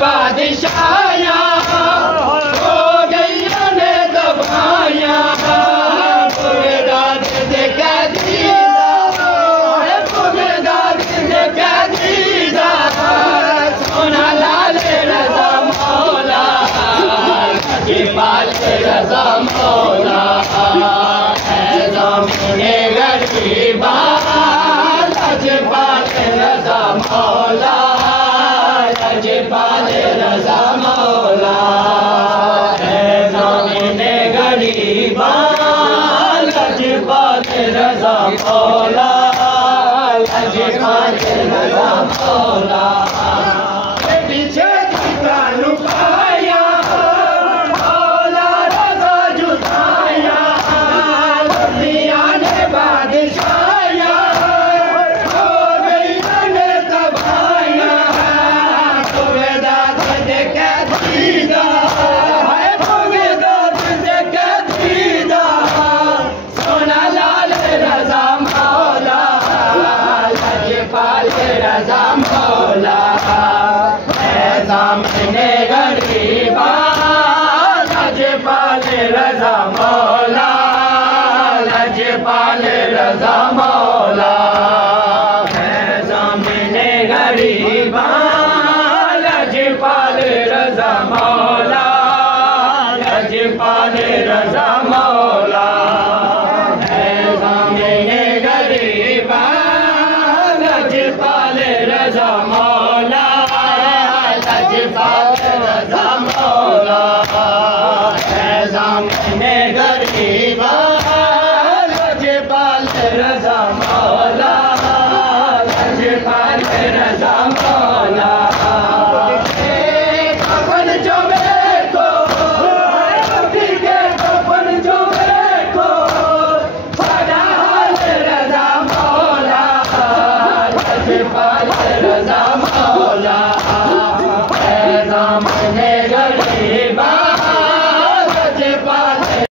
बादशाया हो गई ने दबाया पुगदाद से कह दीदा पुगदाद से कह दीदा सोना लाल रजा मौला लजपाल रजा मौला ज़मीने गरीबा लजपाल रजा मौला लजपाल रजा मौला ज़मीने गरीबा लजपाल रजा मौला लजपाल रजा मौला पीछे कानू पाया मौला रजा जुदाया दुनिया ने बादशाया हो गई ने तबाया पुगदाद से कह दीदा है पुगदाद से कह दीदा सोना लाल रजा मौला लजपाल रजा मौला ज़मीने गरीबा लजपाल रजा मौला लजपाल रजा मौला।